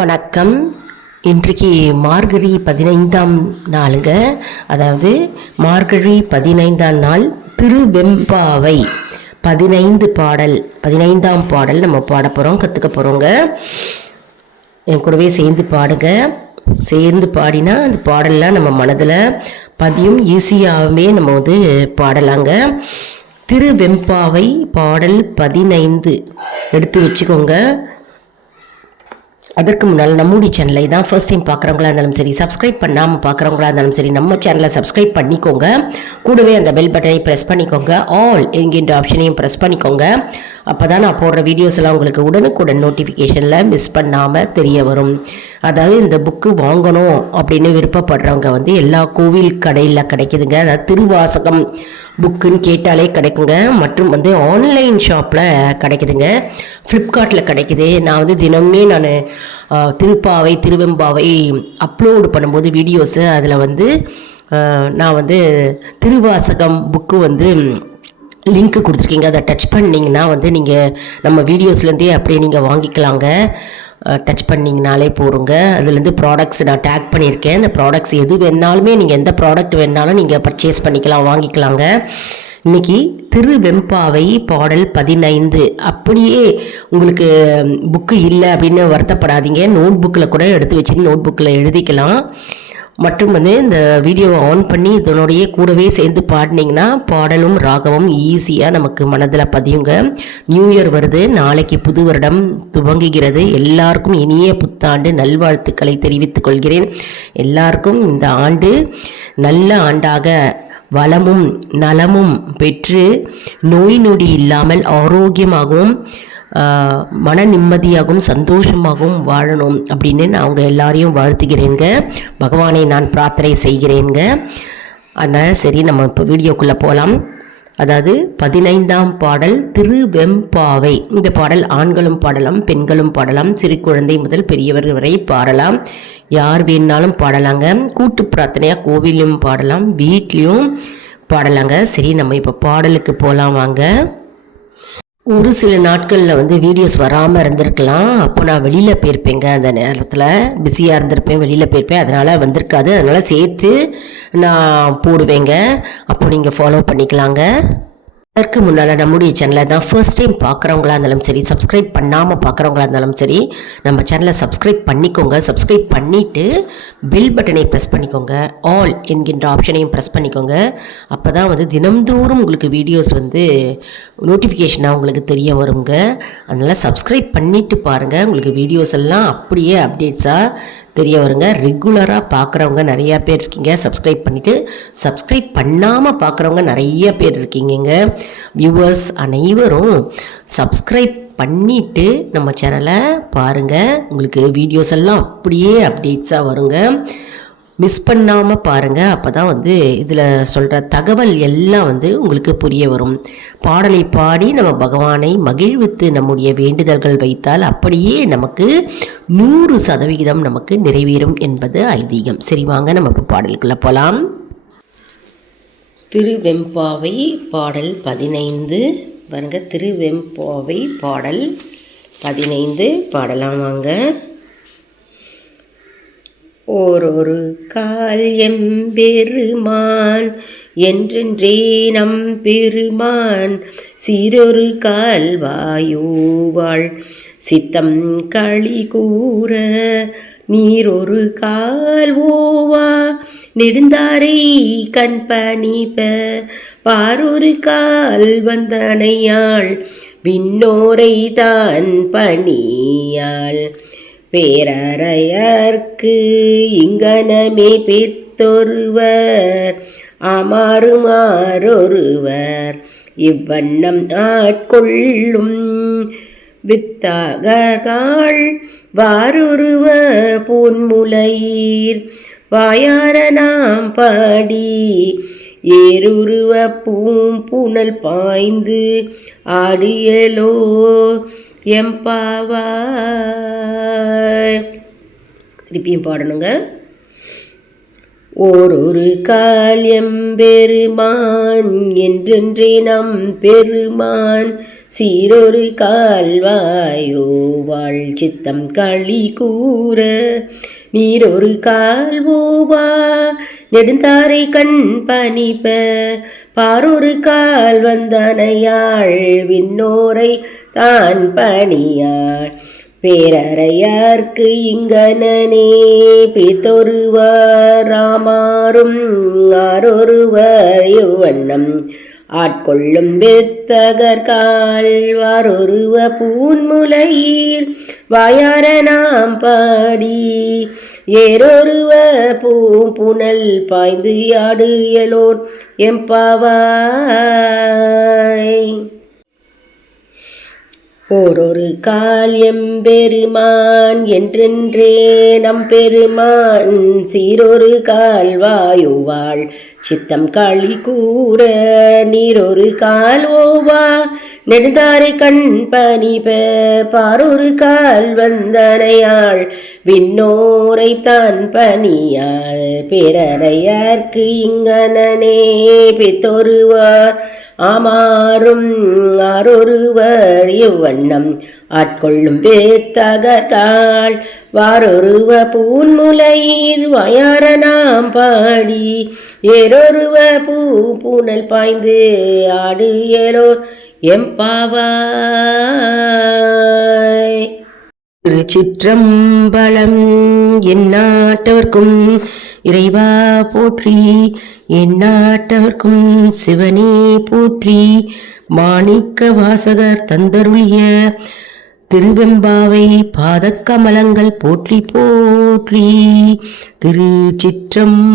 வணக்கம். இன்றைக்கு மார்கழி 15ஆம் நாளுங்க. அதாவது மார்கழி 15ஆம் நாள் திருவெம்பாவை 15ஆம் பாடல் நம்ம பாட போகிறோம், கற்றுக்க போகிறோங்க. என் கூடவே சேர்ந்து பாடுங்க. சேர்ந்து பாடினா அந்த பாடலாம் நம்ம மனதில் பதியும், ஈஸியாகவே நம்ம பாடலாங்க. திருவெம்பாவை பாடல் 15 எடுத்து வச்சுக்கோங்க. அதற்கு முன்னால் நம்முடைய சேனலை தான் ஃபர்ஸ்ட் டைம் பார்க்குறவங்களா இருந்தாலும் சரி, சப்ஸ்கிரைப் பண்ணாமல் பார்க்குறவங்களா இருந்தாலும் சரி, நம்ம சேனலை சப்ஸ்கிரைப் பண்ணிக்கோங்க. கூடவே அந்த பெல் பட்டனை ப்ரெஸ் பண்ணிக்கோங்க. ஆல் என்கின்ற ஆப்ஷனையும் ப்ரெஸ் பண்ணிக்கோங்க. அப்போ தான் நான் போடுற வீடியோஸ் எல்லாம் உங்களுக்கு உடனுக்குடன் நோட்டிஃபிகேஷனில் மிஸ் பண்ணாமல் தெரிய வரும். அதாவது இந்த புக்கு வாங்கணும் அப்படின்னு விருப்பப்படுறவங்க எல்லா கோவில் கடையில் கிடைக்குதுங்க. அதாவது திருவாசகம் புக்குன்னு கேட்டாலே கிடைக்குங்க. மற்றும் ஆன்லைன் ஷாப்பில் கிடைக்குதுங்க, ஃப்ளிப்கார்ட்டில் கிடைக்குது. நான் தினமே நான் திருப்பாவை திருவெம்பாவை அப்லோடு பண்ணும்போது வீடியோஸு அதில் நான் திருவாசகம் புக்கு லிங்க்கு கொடுத்துருக்கீங்க. அதை டச் பண்ணிங்கன்னா நீங்கள் நம்ம வீடியோஸ்லேருந்தே அப்படியே நீங்கள் வாங்கிக்கலாங்க. டச் பண்ணிங்கனாலே போருங்க. அதுலேருந்து ப்ராடக்ட்ஸ் நான் டேக் பண்ணியிருக்கேன். இந்த ப்ராடக்ட்ஸ் எது வேணாலுமே நீங்கள் எந்த ப்ராடக்ட் வேணாலும் நீங்கள் பர்ச்சேஸ் பண்ணிக்கலாம், வாங்கிக்கலாங்க. இன்றைக்கி திருவெம்பாவை பாடல் 15. அப்படியே உங்களுக்கு புக்கு இல்லை அப்படின்னு வருத்தப்படாதீங்க. நோட் புக்கில் கூட எடுத்து வச்சுன்னு நோட் புக்கில் எழுதிக்கலாம். மற்றும் இந்த வீடியோவை ஆன் பண்ணி இதனுடைய கூடவே சேர்ந்து பாடினீங்கன்னா பாடலும் ராகமும் ஈஸியாக நமக்கு மனதில் பதியுங்க. நியூ இயர் வருது, நாளைக்கு புது வருடம் துவங்குகிறது. எல்லாருக்கும் இனிய புத்தாண்டு நல்வாழ்த்துக்களை தெரிவித்துக் கொள்கிறேன். எல்லாருக்கும் இந்த ஆண்டு நல்ல ஆண்டாக வளமும் நலமும் பெற்று நோய் நொடி இல்லாமல் ஆரோக்கியமாகவும் மன நிம்மதியாகவும் சந்தோஷமாகவும் வாழணும் அப்படின்னு நான் அவங்க எல்லாரையும் வாழ்த்துகிறேங்க. பகவானை நான் பிரார்த்தனை செய்கிறேங்க. அதனால் சரி, நம்ம இப்போ வீடியோக்குள்ளே போகலாம். அதாவது 15ஆம் பாடல் திருவெம்பாவை. இந்த பாடல் ஆண்களும் பாடலாம், பெண்களும் பாடலாம், சிறு குழந்தை முதல் பெரியவர் வரை பாடலாம். யார் வேணுனாலும் பாடலாங்க. கூட்டு பிரார்த்தனையாக கோவிலையும் பாடலாம், வீட்லேயும் பாடலாங்க. சரி, நம்ம இப்போ பாடலுக்கு போகலாம் வாங்க. ஒரு சில நாட்களில் வீடியோஸ் வராமல் இருந்திருக்கலாம். அப்போ நான் வெளியில் போயிருப்பேங்க. அந்த நேரத்தில் பிஸியாக இருந்திருப்பேன், வெளியில் போயிருப்பேன். அதனால் வந்திருக்காது. அதனால் சேர்த்து நான் போடுவேங்க. அப்போ நீங்கள் ஃபாலோ பண்ணிக்கலாங்க. அதற்கு முன்னால் நம்முடைய சேனலை தான் ஃபர்ஸ்ட் டைம் பார்க்குறவங்களா இருந்தாலும் சரி, சப்ஸ்கிரைப் பண்ணாமல் பார்க்குறவங்களா இருந்தாலும் சரி, நம்ம சேனலை சப்ஸ்கிரைப் பண்ணிக்கோங்க. சப்ஸ்கிரைப் பண்ணிவிட்டு பெல் பட்டனை ப்ரெஸ் பண்ணிக்கோங்க. ஆல் என்கின்ற ஆப்ஷனையும் ப்ரெஸ் பண்ணிக்கோங்க. அப்போ தான் தினம்தோறும் உங்களுக்கு வீடியோஸ் நோட்டிஃபிகேஷனாக உங்களுக்கு தெரிய வருங்க. அதனால் சப்ஸ்கிரைப் பண்ணிவிட்டு பாருங்கள். உங்களுக்கு வீடியோஸ் எல்லாம் அப்படியே அப்டேட்ஸாக தெரிய வருங்க. ரெகுலராக பார்க்குறவங்க நிறையா பேர் இருக்கீங்க. சப்ஸ்கிரைப் பண்ணிவிட்டு சப்ஸ்கிரைப் பண்ணாமல் பார்க்குறவங்க நிறைய பேர் இருக்கீங்க. வியூவர்ஸ் அனைவரும் சப்ஸ்கிரைப் பண்ணிவிட்டு நம்ம சேனலை பாருங்கள். உங்களுக்கு வீடியோஸ் எல்லாம் அப்படியே அப்டேட்ஸாக வருங்க. மிஸ் பண்ணாமல் பாருங்கள். அப்போ தான் இதில் சொல்கிற தகவல் எல்லாம் உங்களுக்கு புரிய வரும். பாடலை பாடி நம்ம பகவானை மகிழ்வித்து நம்முடைய வேண்டுதல்கள் வைத்தால் அப்படியே நமக்கு 100% நமக்கு நிறைவேறும் என்பது ஐதீகம். சரி வாங்க, நம்ம இப்போ பாடலுக்குள்ளே போகலாம். திருவெம்பாவை பாடல் 15 பாருங்க. திருவெம்பாவை பாடல் 15 பாடலாம் வாங்க. ஓரொரு கால் எம்பெருமான் என்றென்றே நம் பெருமான், சீரொரு கால் வாயோவாள் சித்தம் களி கூற, நீரொரு கால் ஓவா நெடுந்தாரை கண்பணிப்ப, பாரொரு கால் வந்தனையாள் விண்ணோரை தான் பணியாள், பேரறையர்க்கு இங்கனமே பெற்றொருவர் அமாறுமாறொருவர், இவ்வண்ணம் ஆட்கொள்ளும் வித்தகர்கள் வாரொருவ பொன்முலையீர், வாயார நாம் பாடி ஏருருவ பூம்புணல் பாய்ந்து ஆடியலோ எம்பாவாய். திருப்பியும் பாடணுங்க. ஓரொரு கால் எம்பெருமான் என்றென்றே நம் பெருமான் சீரொரு கால்வாயோ வாழ் சித்தம் களி கூற நீரொரு கால்வோவா நெடுந்தாரை கண் பணிப்ப பாரொரு கால் வந்தனையாள் விண்ணோரை தான் பணியாள் பேரறையார்க்கு இங்கனே பித்தொருவர் ராமாரும் ஆரொருவர் இவ்வண்ணம் ஆட்கொள்ளும் வெத்தகர்கால் வாரொருவ பூன்முலையீர் வாயார நாம் பாடி ஏரொருவ பூம்புனல் பாய்ந்து ஆடு எலோர் எம்பாவாய். ஓரொரு கால் எம்பெருமான் என்றென்றே நம் பெருமான் சீரொரு கால்வாயுவாள் சித்தம் களி கூற நீரொரு கால் ஓவா நெடுந்தாரை கண் பணிப பாரொரு கால் வந்தனையாள் விண்ணோரை தான் பணியாள் பேரறையார்க்கு இங்கனே பித்தொருவார் ஆமாறும் ஆரொருவர் இவ்வண்ணம் ஆட்கொள்ளும் வேத்தகத்தாள் வாரொருவ பூன்முலையீர் வாயார நாம் பாடி ஏரொருவ பூனல் பாய்ந்து ஆடு ஏலோர் எம்பாவாய். திருச்சிற்றம்பலம். எந்நாட்டவர்க்கும் இறைவா போற்றி, எந்நாட்டவர்க்கும் சிவனே போற்றி. மாணிக்க வாசகர் தந்தருளிய திருவெம்பாவை பாதக்கமலங்கள் போற்றி போற்றி. திருச்சிற்றம்பலம்.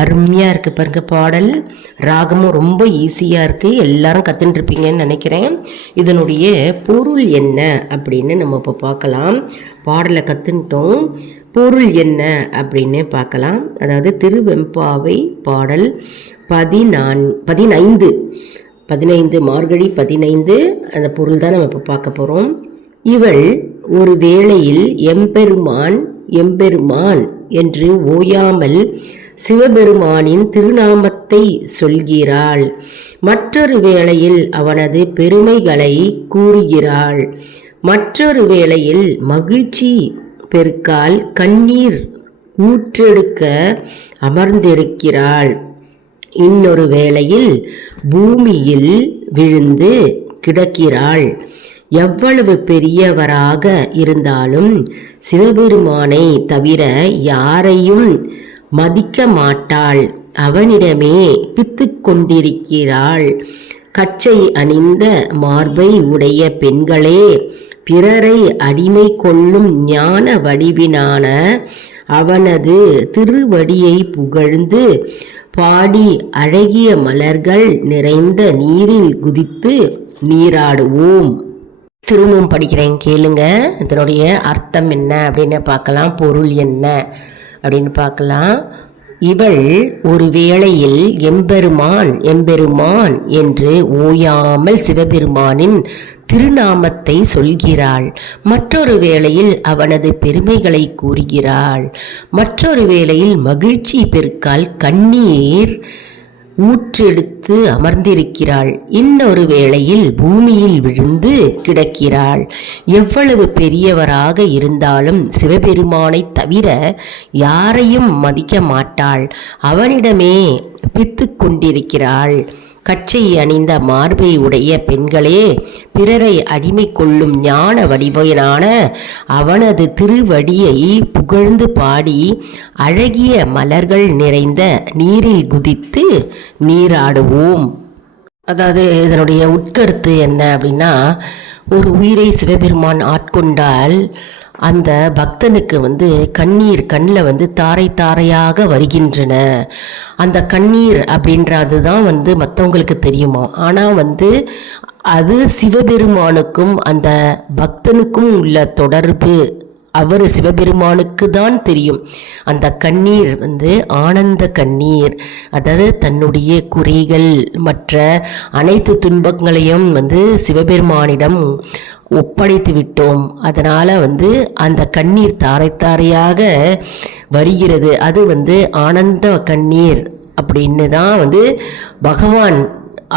அருமையா இருக்கு பாருங்க பாடல். ராகமும் ரொம்ப ஈஸியா இருக்கு, எல்லாரும் கத்துட்டு இருப்பீங்கன்னு நினைக்கிறேன். இதனுடைய பொருள் என்ன அப்படின்னு நம்ம இப்போ பார்க்கலாம். பாடலை கத்துட்டோம், பொருள் என்ன அப்படின்னு பார்க்கலாம். அதாவது திருவெம்பாவை பாடல் 15 மார்கழி 15 அந்த பொருள் தான் நம்ம இப்போ பார்க்க போகிறோம். இவள் ஒரு வேளையில் எம்பெருமான் எம்பெருமான் என்று ஓயாமல் சிவபெருமானின் திருநாமத்தை சொல்கிறாள். மற்றொரு வேளையில் அவனது பெருமைகளை கூறுகிறாள். மற்றொரு வேளையில் மகிழ்ச்சி பெருக்கால் கண்ணீர் ஊற்றெடுக்க அமர்ந்திருக்கிறாள். இன்னொரு வேளையில் பூமியில் விழுந்து கிடக்கிறாள். எவ்வளவு பெரியவராக இருந்தாலும் சிவபெருமானை தவிர யாரையும் மதிக்க மாட்டாள். அவனிடமே பித்து கொண்டிருக்கிறாள். கச்சை அணிந்த மார்பை உடைய பெண்களே, பிறரை அடிமை கொள்ளும் ஞான வடிவினான அவனது திருவடியை புகழ்ந்து பாடி அழகிய மலர்கள் நிறைந்த நீரில் குதித்து நீராடுவோம். திரும்பவும் படிக்கிறேன், கேளுங்க. இதனுடைய அர்த்தம் என்ன அப்படின்னு பார்க்கலாம், பொருள் என்ன அப்படின்னு பார்க்கலாம். இவள் ஒரு வேளையில் எம்பெருமான் எம்பெருமான் என்று ஓயாமல் சிவபெருமானின் திருநாமத்தை சொல்கிறாள். மற்றொரு வேளையில் அவனது பெருமைகளை கூறுகிறாள். மற்றொரு வேளையில் மகிழ்ச்சி பெருக்கால் கண்ணீர் ஊற்றெடுத்து அமர்ந்திருக்கிறாள். இன்னொரு வேளையில் பூமியில் விழுந்து கிடக்கிறாள். எவ்வளவு பெரியவராக இருந்தாலும் சிவபெருமானை தவிர யாரையும் மதிக்க மாட்டாள். அவனிடமே பித்து கொண்டிருக்கிறாள். கச்சை அணிந்த மார்பை உடைய பெண்களே, பிறரை அடிமை கொள்ளும் ஞான வடிவனான அவனது திருவடியை புகழ்ந்து பாடி அழகிய மலர்கள் நிறைந்த நீரில் குதித்து நீராடுவோம். அதாவது இதனுடைய உட்கருத்து என்ன அப்படின்னா, ஒரு உயிரை சிவபெருமான் ஆட்கொண்டால் அந்த பக்தனுக்கு கண்ணீர் கண்ணில் தாரை தாரையாக வருகின்றன. அந்த கண்ணீர் அப்படின்றது தான் மற்றவங்களுக்கு தெரியுமா, ஆனால் அது சிவபெருமானுக்கும் அந்த பக்தனுக்கும் உள்ள தொடர்பு அவர் சிவபெருமானுக்கு தான் தெரியும். அந்த கண்ணீர் ஆனந்த கண்ணீர். அதாவது தன்னுடைய குறைகள் மற்ற அனைத்து துன்பங்களையும் சிவபெருமானிடம் ஒப்படைத்து விட்டோம். அதனால் அந்த கண்ணீர் தாரை தாரையாக வருகிறது. அது ஆனந்த கண்ணீர் அப்படின்னு தான் பகவான்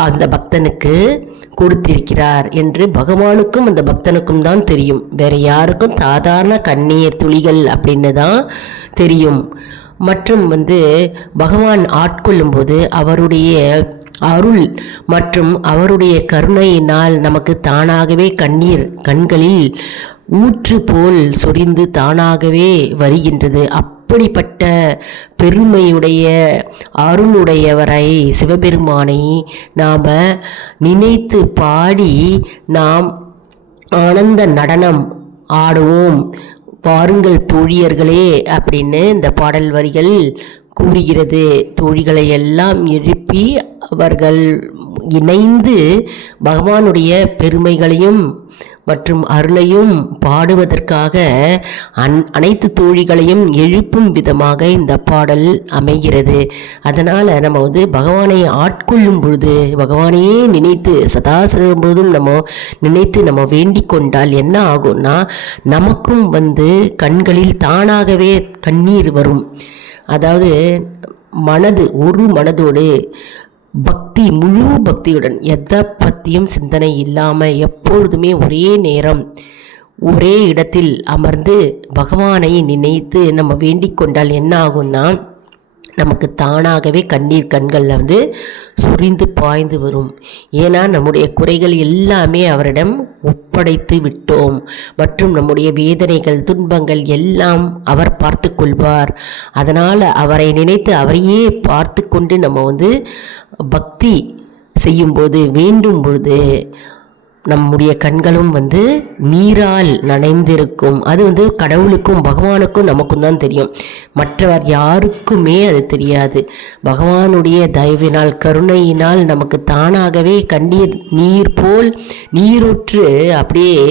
அந்த பக்தனுக்கு கொடுத்திருக்கிறார் என்று பகவானுக்கும் அந்த பக்தனுக்கும் தான் தெரியும். வேற யாருக்கும் சாதாரண கண்ணீர் துளிகள் அப்படின்னு தான் தெரியும். மற்றும் பகவான் ஆட்கொள்ளும் போது அவருடைய அருள் மற்றும் அவருடைய கருணையினால் நமக்கு தானாகவே கண்ணீர் கண்களில் ஊற்று போல் சொரிந்து தானாகவே வருகின்றது. அப்படிப்பட்ட பெருமையுடைய அருளுடையவரை சிவபெருமானை நாம் நினைத்து பாடி நாம் ஆனந்த நடனம் ஆடுவோம். பாருங்கள் தோழியர்களே அப்படின்னு இந்த பாடல் வரிகள் கூறுகிறது. தோழிகளை எல்லாம் எழுப்பி அவர்கள் இணைந்து பகவானுடைய பெருமைகளையும் மற்றும் அருளையும் பாடுவதற்காக அனைத்து தோழிகளையும் எழுப்பும் விதமாக இந்த பாடல் அமைகிறது. அதனால் நம்ம பகவானை ஆட்கொள்ளும் பொழுது பகவானையே நினைத்து சதாசிரம் பொழுதும் நம்ம நினைத்து நம்ம வேண்டிக் கொண்டால் என்ன ஆகும்னா நமக்கும் கண்களில் தானாகவே கண்ணீர் வரும். அதாவது ஒரு மனதோடு பக்தி, முழு பக்தியுடன் எதை பற்றியும் சிந்தனை இல்லாமல் எப்பொழுதுமே ஒரே நேரம் ஒரே இடத்தில் அமர்ந்து பகவானை நினைத்து நம்ம வேண்டிக் கொண்டால் என்ன ஆகும்னா நமக்கு தானாகவே கண்ணீர் கண்களில் சுரிந்து பாய்ந்து வரும். ஏன்னா நம்முடைய குறைகள் எல்லாமே அவரிடம் ஒப்படைத்து விட்டோம். மற்றும் நம்முடைய வேதனைகள் துன்பங்கள் எல்லாம் அவர் பார்த்து கொள்வார். அதனால் அவரை நினைத்து அவரையே பார்த்து கொண்டு நம்ம பக்தி செய்யும்போது வேண்டும் பொழுது நம்முடைய கண்களும் நீரால் நனைந்திருக்கும். அது கடவுளுக்கும் பகவானுக்கும் நமக்கும் தான் தெரியும். மற்றவர் யாருக்குமே அது தெரியாது. பகவானுடைய தயவினால் கருணையினால் நமக்கு தானாகவே கண்ணீர் நீர் போல் நீரூற்று அப்படியே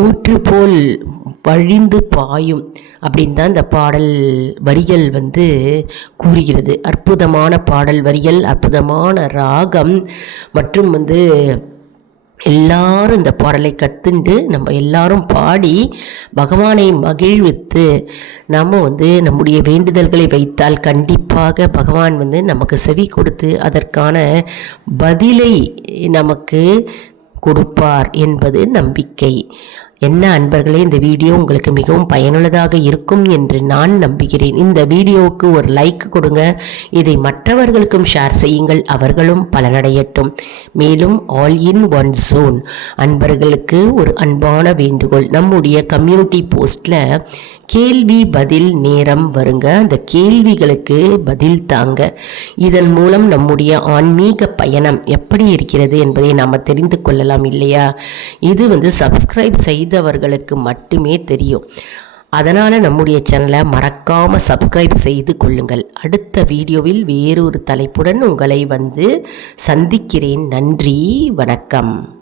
ஊற்று போல் வழிந்து பாயும் அப்படின்னு தான் இந்த பாடல் வரிகள் கூறுகிறது. அற்புதமான பாடல் வரிகள், அற்புதமான ராகம் மற்றும் எல்லாரும் இந்த பாடலை கற்றுண்டு நம்ம எல்லாரும் பாடி பகவானை மகிழ்வித்து நம்ம நம்முடைய வேண்டுதல்களை வைத்தால் கண்டிப்பாக பகவான் நமக்கு செவி கொடுத்து அதற்கான பதிலை நமக்கு கொடுப்பார் என்பது நம்பிக்கை. என்ன அன்பர்களே, இந்த வீடியோ உங்களுக்கு மிகவும் பயனுள்ளதாக இருக்கும் என்று நான் நம்புகிறேன். இந்த வீடியோவுக்கு ஒரு லைக் கொடுங்க. இதை மற்றவர்களுக்கும் ஷேர் செய்யுங்கள், அவர்களும் பலனடையட்டும். மேலும் ஆல் இன் ஒன் ஜோன் அன்பர்களுக்கு ஒரு அன்பான வேண்டுகோள். நம்முடைய கம்யூனிட்டி போஸ்டில் கேள்வி பதில் நேரம் வருங்க. அந்த கேள்விகளுக்கு பதில் தாங்க. இதன் மூலம் நம்முடைய ஆன்மீக பயணம் எப்படி இருக்கிறது என்பதை நாம் தெரிந்து கொள்ளலாம் இல்லையா? இது சப்ஸ்கிரைப் செய்தவர்களுக்கு மட்டுமே தெரியும். அதனால் நம்முடைய சேனலை மறக்காமல் சப்ஸ்கிரைப் செய்து கொள்ளுங்கள். அடுத்த வீடியோவில் வேறொரு தலைப்புடன் உங்களை சந்திக்கிறேன். நன்றி, வணக்கம்.